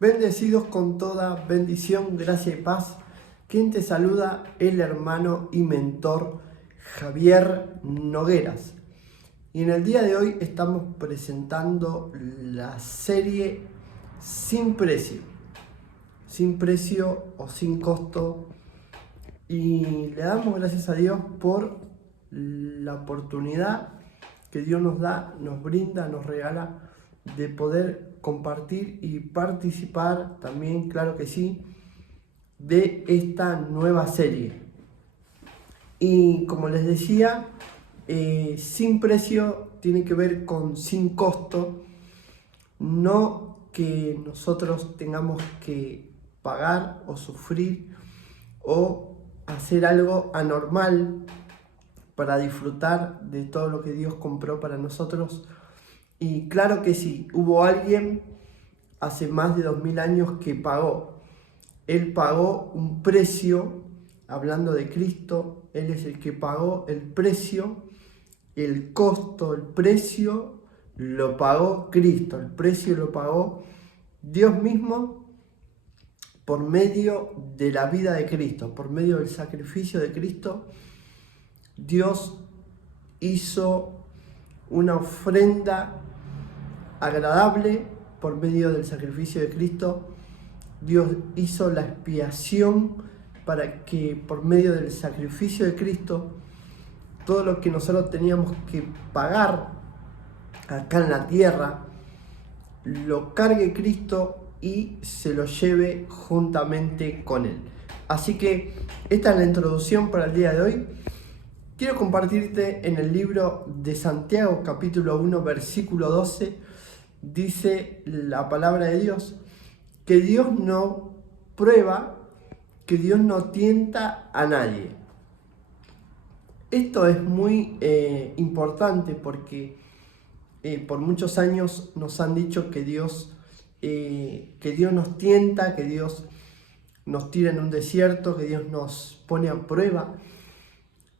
Bendecidos con toda bendición, gracia y paz. Quien te saluda, el hermano y mentor Javier Nogueras. Y en el día de hoy estamos presentando la serie Sin Precio. Sin precio o sin costo. Y le damos gracias a Dios por la oportunidad que Dios nos da, nos brinda, nos regala de poder compartir y participar también, claro que sí, de esta nueva serie. Y como les decía, sin precio tiene que ver con sin costo, no que nosotros tengamos que pagar o sufrir o hacer algo anormal para disfrutar de todo lo que Dios compró para nosotros. Y claro que sí, hubo alguien hace más de 2000 años que pagó. Él pagó un precio, hablando de Cristo, Él es el que pagó el precio, el costo, el precio lo pagó Cristo, el precio lo pagó Dios mismo por medio de la vida de Cristo, por medio del sacrificio de Cristo. Dios hizo una ofrenda agradable por medio del sacrificio de Cristo. Dios hizo la expiación para que por medio del sacrificio de Cristo todo lo que nosotros teníamos que pagar acá en la tierra lo cargue Cristo y se lo lleve juntamente con Él. Así que esta es la introducción para el día de hoy. Quiero compartirte en el libro de Santiago, capítulo 1, versículo 12, dice la palabra de Dios, que Dios no prueba, que Dios no tienta a nadie. Esto es muy importante porque por muchos años nos han dicho que Dios nos tienta, que Dios nos tira en un desierto, que Dios nos pone a prueba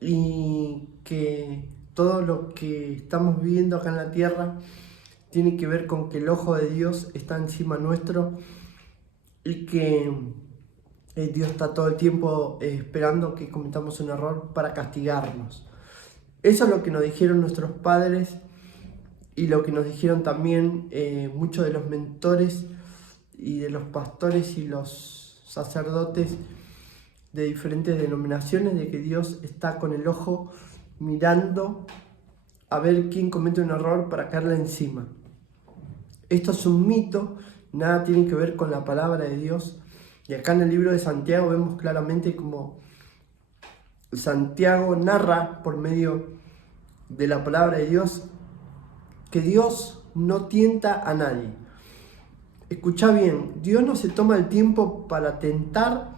y que todo lo que estamos viviendo acá en la tierra tiene que ver con que el ojo de Dios está encima nuestro y que Dios está todo el tiempo esperando que cometamos un error para castigarnos. Eso es lo que nos dijeron nuestros padres y lo que nos dijeron también muchos de los mentores y de los pastores y los sacerdotes de diferentes denominaciones, de que Dios está con el ojo mirando a ver quién comete un error para caerle encima. Esto es un mito, nada tiene que ver con la palabra de Dios. Y acá en el libro de Santiago vemos claramente como Santiago narra por medio de la palabra de Dios que Dios no tienta a nadie. Escucha bien, Dios no se toma el tiempo para tentar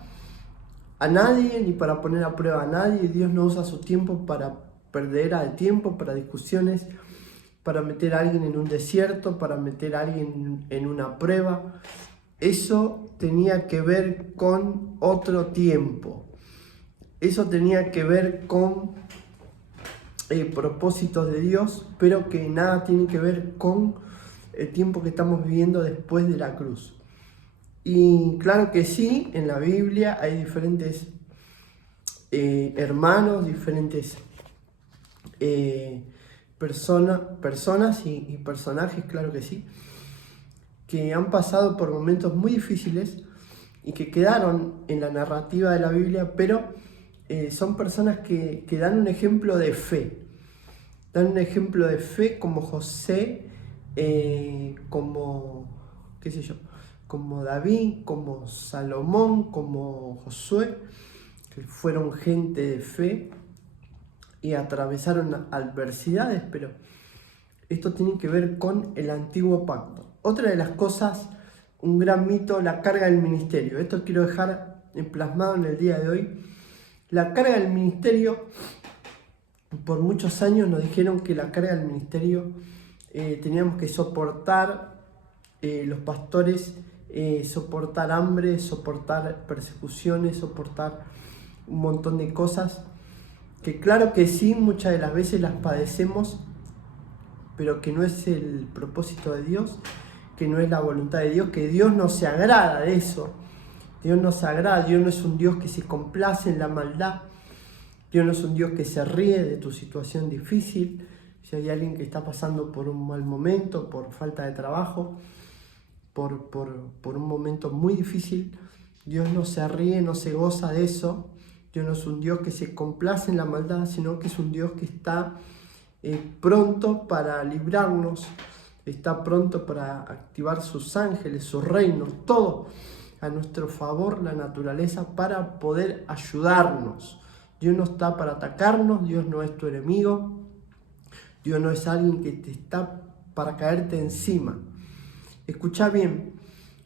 a nadie ni para poner a prueba a nadie. Dios no usa su tiempo para perder el tiempo, para discusiones, para meter a alguien en un desierto, para meter a alguien en una prueba. Eso tenía que ver con otro tiempo. Eso tenía que ver con propósitos de Dios, pero que nada tiene que ver con el tiempo que estamos viviendo después de la cruz. Y claro que sí, en la Biblia hay diferentes hermanos, diferentes personas y personajes, claro que sí, que han pasado por momentos muy difíciles y que quedaron en la narrativa de la Biblia, pero son personas que dan un ejemplo de fe. Dan un ejemplo de fe como José, como, qué sé yo, como David, como Salomón, como Josué, que fueron gente de fe y atravesaron adversidades, pero esto tiene que ver con el antiguo pacto. Otra de las cosas, un gran mito, la carga del ministerio. Esto quiero dejar plasmado en el día de hoy. La carga del ministerio, por muchos años nos dijeron que la carga del ministerio teníamos que soportar, los pastores, soportar hambre, soportar persecuciones, soportar un montón de cosas que claro que sí, muchas de las veces las padecemos, pero que no es el propósito de Dios, que no es la voluntad de Dios, que Dios no se agrada de eso. Dios no se agrada, Dios no es un Dios que se complace en la maldad. Dios no es un Dios que se ríe de tu situación difícil. Si hay alguien que está pasando por un mal momento, por falta de trabajo, por un momento muy difícil, Dios no se ríe, no se goza de eso. Dios no es un Dios que se complace en la maldad, sino que es un Dios que está pronto para librarnos, está pronto para activar sus ángeles, sus reinos, todo a nuestro favor, la naturaleza, para poder ayudarnos. Dios no está para atacarnos, Dios no es tu enemigo, Dios no es alguien que te está para caerte encima. Escucha bien,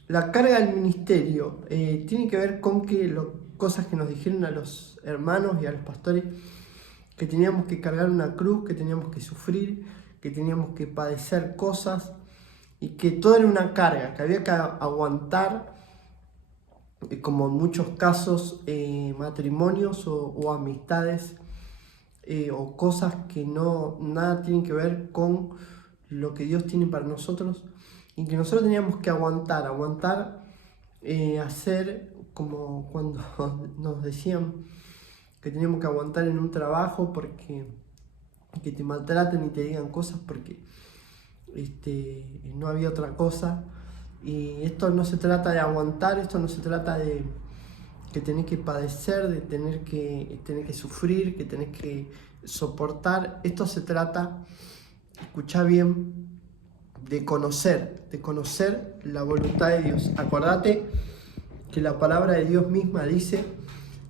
la carga del ministerio tiene que ver con que cosas que nos dijeron a los hermanos y a los pastores, que teníamos que cargar una cruz, que teníamos que sufrir, que teníamos que padecer cosas y que todo era una carga, que había que aguantar, como en muchos casos, matrimonios o amistades o cosas que nada tienen que ver con lo que Dios tiene para nosotros y que nosotros teníamos que aguantar, hacer como cuando nos decían que teníamos que aguantar en un trabajo porque que te maltraten y te digan cosas porque no había otra cosa. Y esto no se trata de aguantar, esto no se trata de que tenés que padecer, de tener que sufrir, que tenés que soportar. Esto se trata, escuchá bien, de conocer la voluntad de Dios. Acordate que la palabra de Dios misma dice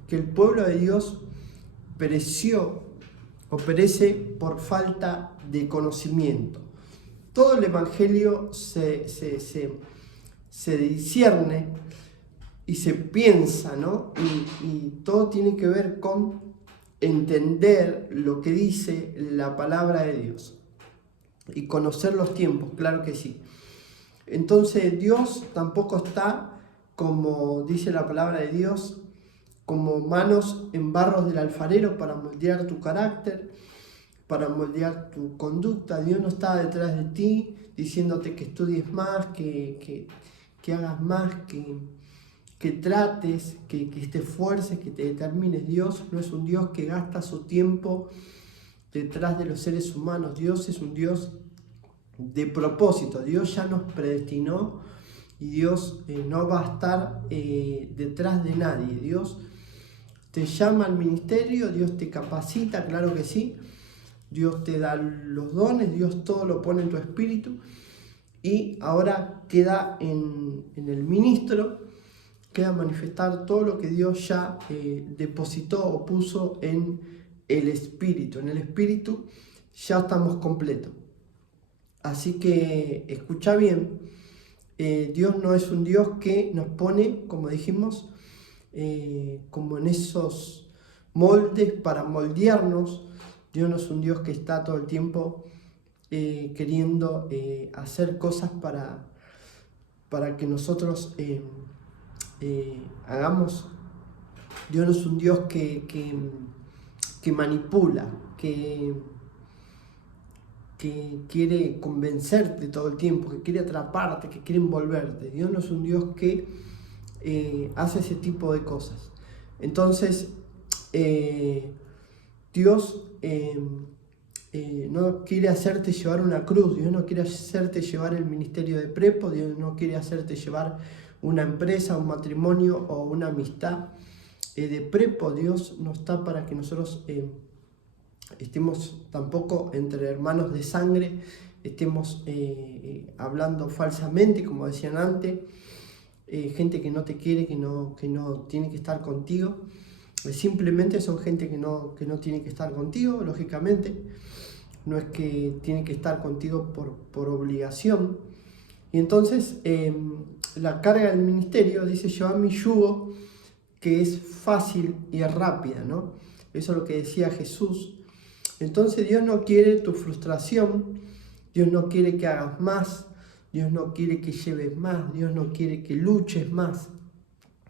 que el pueblo de Dios pereció o perece por falta de conocimiento. Todo el Evangelio se discierne y se piensa, ¿no? Y todo tiene que ver con entender lo que dice la palabra de Dios y conocer los tiempos, claro que sí. Entonces Dios tampoco está, como dice la palabra de Dios, como manos en barros del alfarero para moldear tu carácter, para moldear tu conducta. Dios no está detrás de ti diciéndote que estudies más, que hagas más, que trates, que te esfuerces, que te determines. Dios no es un Dios que gasta su tiempo detrás de los seres humanos. Dios es un Dios de propósito. Dios ya nos predestinó y Dios no va a estar detrás de nadie. Dios te llama al ministerio, Dios te capacita, claro que sí. Dios te da los dones, Dios todo lo pone en tu espíritu. Y ahora queda en el ministro, queda manifestar todo lo que Dios ya depositó o puso en el espíritu. En el espíritu ya estamos completos. Así que escucha bien, Dios no es un Dios que nos pone, como dijimos, como en esos moldes para moldearnos. Dios no es un Dios que está todo el tiempo queriendo hacer cosas para que nosotros hagamos. Dios no es un Dios que manipula, que quiere convencerte todo el tiempo, que quiere atraparte, que quiere envolverte. Dios no es un Dios que hace ese tipo de cosas. Entonces, Dios no quiere hacerte llevar una cruz, Dios no quiere hacerte llevar el ministerio de prepo, Dios no quiere hacerte llevar una empresa, un matrimonio o una amistad de prepo. Dios no está para que nosotros estemos tampoco entre hermanos de sangre, estemos hablando falsamente, como decían antes, gente que no te quiere, que no tiene que estar contigo. Simplemente son gente que no tiene que estar contigo, lógicamente. No es que tiene que estar contigo por obligación. Y entonces la carga del ministerio dice: llevar mi yugo, que es fácil y rápida, ¿no? Eso es lo que decía Jesús. Entonces Dios no quiere tu frustración, Dios no quiere que hagas más, Dios no quiere que lleves más, Dios no quiere que luches más,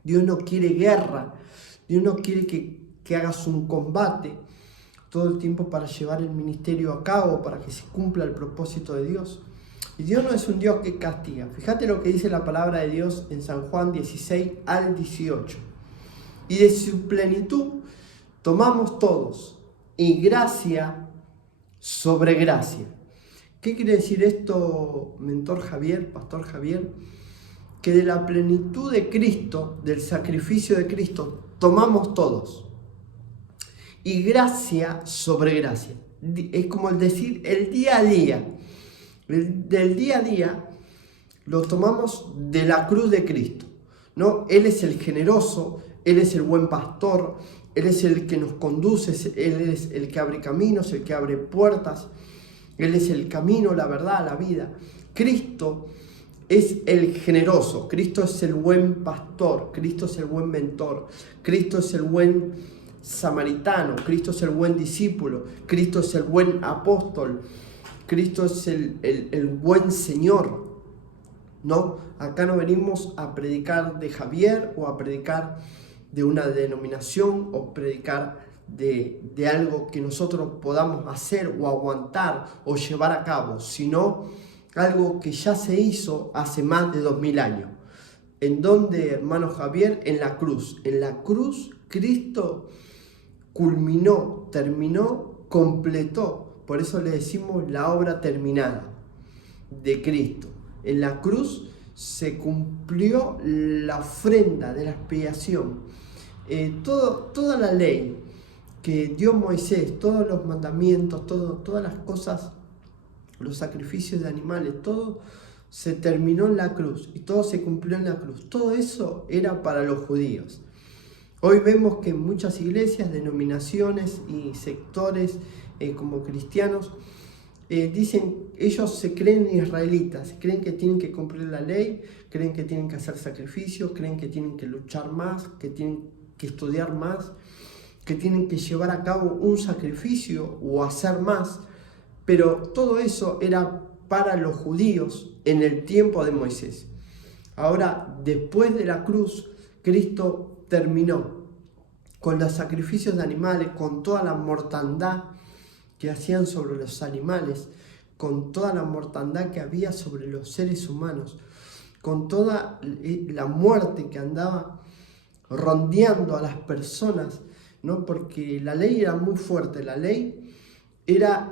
Dios no quiere guerra, Dios no quiere que hagas un combate todo el tiempo para llevar el ministerio a cabo, para que se cumpla el propósito de Dios. Y Dios no es un Dios que castiga. Fíjate lo que dice la palabra de Dios en San Juan 16 al 18. Y de su plenitud tomamos todos, y gracia sobre gracia. ¿Qué quiere decir esto, mentor Javier, pastor Javier? Que de la plenitud de Cristo, del sacrificio de Cristo, tomamos todos. Y gracia sobre gracia. Es como el decir el día a día. Del día a día lo tomamos de la cruz de Cristo, ¿no? Él es el generoso, Él es el buen pastor, Él es el que nos conduce, Él es el que abre caminos, el que abre puertas, Él es el camino, la verdad, la vida. Cristo es el generoso, Cristo es el buen pastor, Cristo es el buen mentor, Cristo es el buen samaritano, Cristo es el buen discípulo, Cristo es el buen apóstol, Cristo es el buen Señor, ¿no? Acá no venimos a predicar de Javier o a predicar de una denominación o predicar de algo que nosotros podamos hacer o aguantar o llevar a cabo, sino algo que ya se hizo hace más de 2000 años. ¿En dónde, hermano Javier? En la cruz. En la cruz Cristo culminó, terminó, completó. Por eso le decimos la obra terminada de Cristo. En la cruz se cumplió la ofrenda de la expiación. Toda la ley que dio Moisés, todos los mandamientos, todas las cosas, los sacrificios de animales, todo se terminó en la cruz y todo se cumplió en la cruz. Todo eso era para los judíos. Hoy vemos que en muchas iglesias, denominaciones y sectores como cristianos, dicen, ellos se creen israelitas, creen que tienen que cumplir la ley, creen que tienen que hacer sacrificios, creen que tienen que luchar más, que tienen que estudiar más, que tienen que llevar a cabo un sacrificio o hacer más, pero todo eso era para los judíos en el tiempo de Moisés. Ahora, después de la cruz, Cristo terminó con los sacrificios de animales, con toda la mortandad que hacían sobre los animales, con toda la mortandad que había sobre los seres humanos, con toda la muerte que andaba rondeando a las personas, ¿no? Porque la ley era muy fuerte, la ley era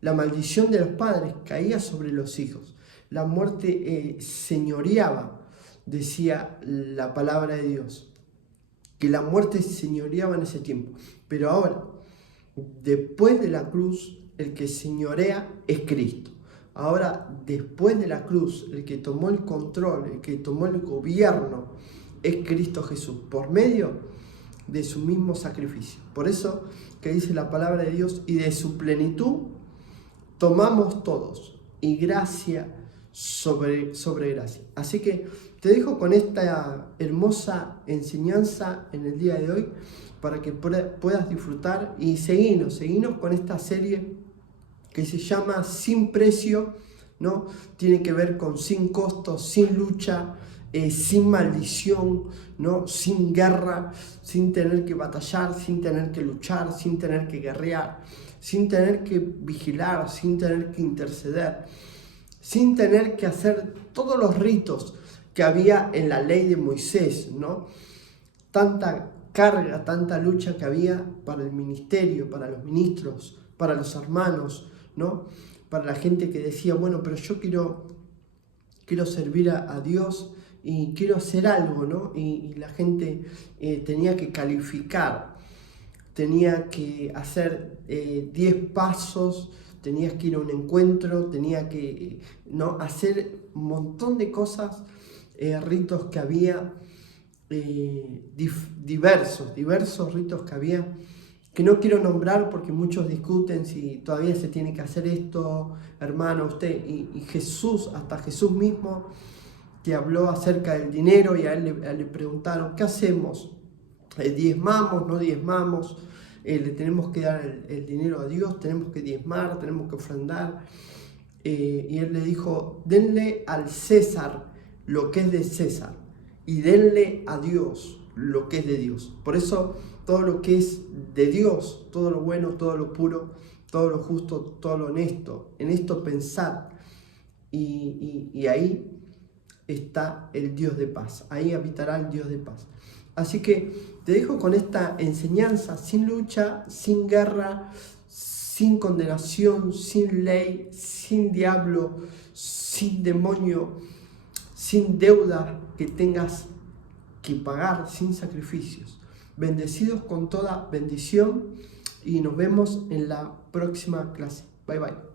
la maldición de los padres, caía sobre los hijos, la muerte señoreaba, decía la palabra de Dios, que la muerte señoreaba en ese tiempo, pero ahora, después de la cruz, el que señorea es Cristo. Ahora, después de la cruz, el que tomó el control, el que tomó el gobierno, es Cristo Jesús, por medio de su mismo sacrificio. Por eso que dice la palabra de Dios, y de su plenitud tomamos todos, y gracia sobre gracia. Así que te dejo con esta hermosa enseñanza en el día de hoy, para que puedas disfrutar y seguirnos con esta serie que se llama Sin Precio, ¿no? Tiene que ver con sin costo, sin lucha, sin maldición, ¿no? Sin guerra, sin tener que batallar, sin tener que luchar, sin tener que guerrear, sin tener que vigilar, sin tener que interceder, sin tener que hacer todos los ritos que había en la ley de Moisés, ¿no? Tanta carga, tanta lucha que había para el ministerio, para los ministros, para los hermanos, ¿no? Para la gente que decía, bueno, pero yo quiero servir a Dios y quiero hacer algo, ¿no? Y la gente tenía que calificar, tenía que hacer 10 pasos, tenías que ir a un encuentro, tenía que ¿no? hacer un montón de cosas, ritos que había, diversos ritos que había, que no quiero nombrar porque muchos discuten si todavía se tiene que hacer esto, hermano, usted, y Jesús, hasta Jesús mismo, que habló acerca del dinero, y a él le preguntaron, ¿qué hacemos? ¿Diezmamos, no diezmamos? Le tenemos que dar el dinero a Dios, tenemos que diezmar, tenemos que ofrendar. Y él le dijo, denle al César lo que es de César, y denle a Dios lo que es de Dios. Por eso todo lo que es de Dios, todo lo bueno, todo lo puro, todo lo justo, todo lo honesto, en esto pensad, y ahí está el Dios de paz, ahí habitará el Dios de paz. Así que te dejo con esta enseñanza: sin lucha, sin guerra, sin condenación, sin ley, sin diablo, sin demonio, sin deuda que tengas que pagar, sin sacrificios. Bendecidos con toda bendición y nos vemos en la próxima clase. Bye bye.